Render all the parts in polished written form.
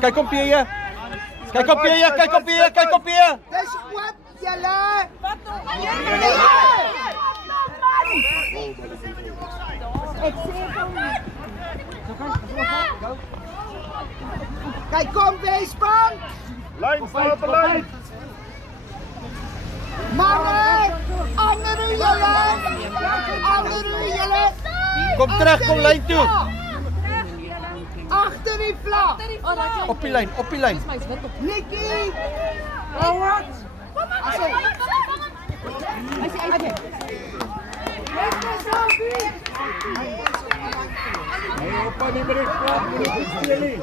Kyk op P.J. Kyk op P.J. Kyk op P.J. Kyk op P.J. Dis oop, julle. Ek sê hom. Kyk kom Wesbank. Lyn staat lyn. Manne, ander julle. Kom terug, kom lyn toe. Agter die vlag. Op die lyn, op die lyn. Nikki. Howard. Asai. Opa nie meer klaar met die speling.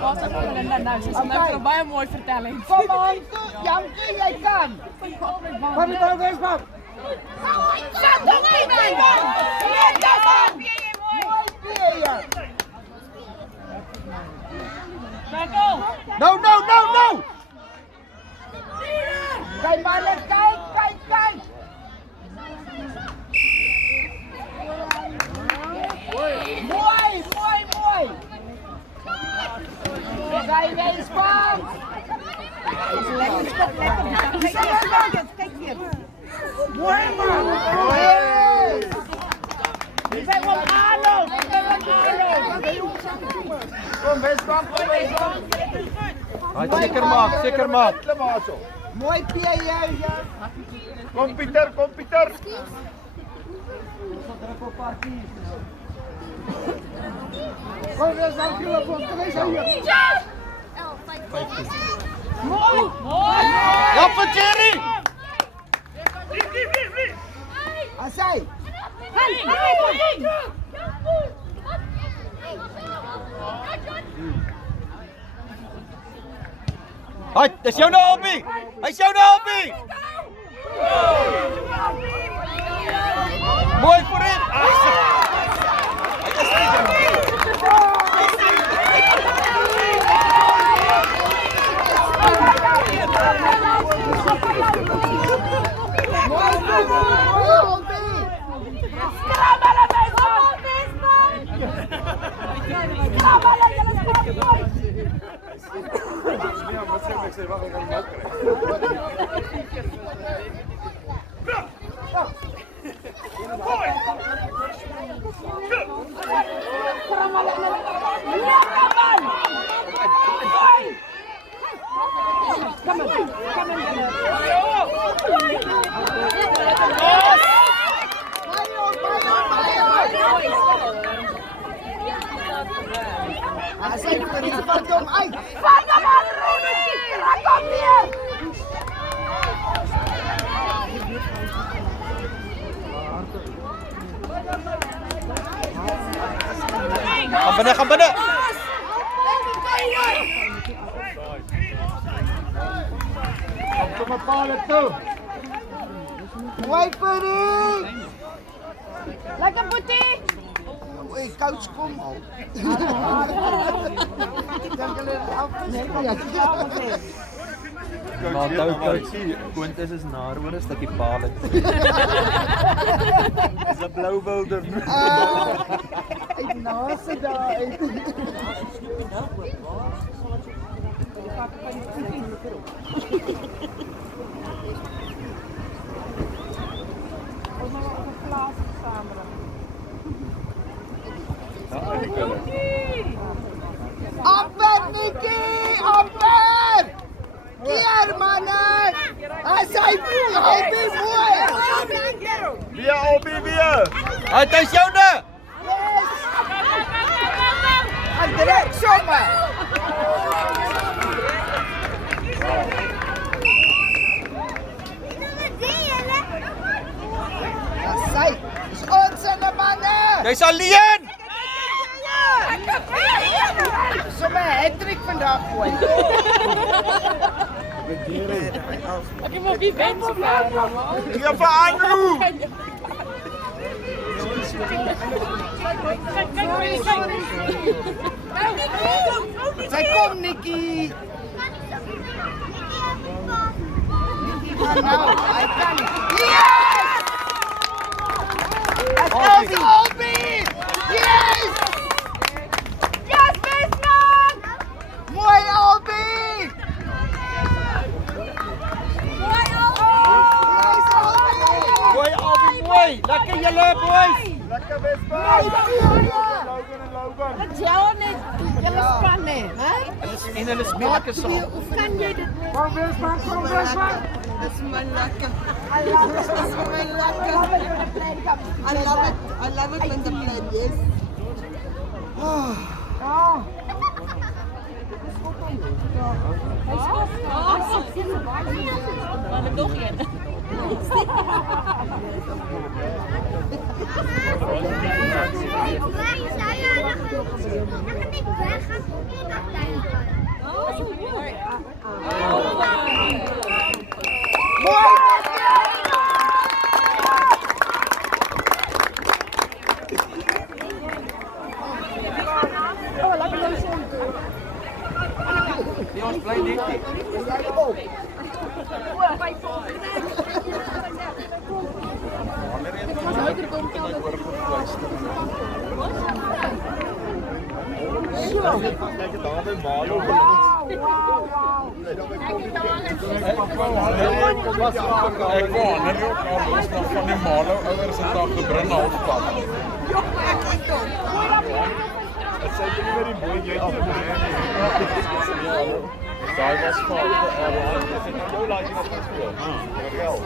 Wat het Linda nou? Sy het nou baie mooi vertelling. Kom aan, Jankie, jy kan. Wat het nou Wesbank? Sit op die been. Net dan. No. Kyk manne, kyk. Mooi. Sy Wesbank. Kyk hier. Mooi man. Sy wil aanloop. Kom Wesbank. Seker maak. Mooi P.J. Kom Pieter. Kom Wesbank, kom hier. Mooi. Ja, vir Jerry. Asai. Hai, dis jou nou Albie. Hy's jou nou Albie. Mooi vir hom. Asai, vat hom uit. Vat hom aan, Ronnie. Trek hom weer. Gaan binne. Kom op paal toe. Mooi vir hom. Lekker Boetie. Oei, coach kom al. Dink hulle af. Nee, Maar coach, Quintus is naar oor 'n stukkie paal. Dis 'n blou wilder. Ek nase daar uit. Amper, Nikki! Amper! Keer, manne! Asai, mooi! Wie Albie weer. Hy's joune. Yes! En direk sommer! Asai, is ons in die manne! Jy's alleen. Somme 'n hattrick vandag gooi. Ek het maar wie wen so ver. Gee vir Andrew. Sy kom Nikki. That's Albie! Yes! Yes, Visman! Mooi Albie! Mooi al. Yes, Albie! Mooi, Alvin, mooi. Lekker jullie, boys. Lekker Westpaal. Logan en Logan. Dat jou net. Julle span hè? En hulle speel lekker saam. Hoe kan jy dit? Kom Visman, kom Visman! Dis my lekker. I love it. This is my lucky. I love it. I love it when the plane yes. Oh. Maar nog een. Die ons bly net nie. Ek wou net ook al los van die Malo ouers het daar gebring halfpad. Dit sê jy nie meer die boy jy het nie. Daai was fout. Ek het nou laat jy wat gespeel. Reël.